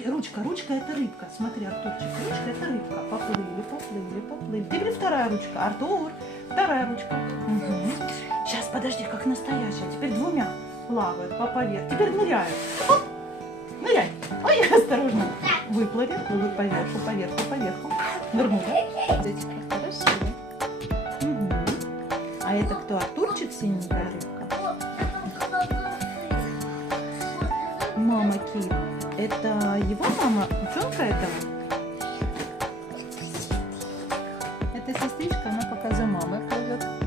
Ручка, ручка это рыбка. Смотри, Артурчик, ручка это рыбка. Поплыли, поплыли, поплыли. Теперь вторая ручка. Артур, вторая ручка. Угу. Сейчас, подожди, как настоящая. Теперь двумя плавают по поверху. Теперь ныряют. Оп! Ныряй. Ой, осторожно. Выплыли, плывут поверху, поверху, поверху. Нырнули. Хорошо. Угу. А это кто? Артурчик, синенькая рыбка? Мама Кит. Это его мама, ученка этого? Это сестричка, она пока за мамой плывет.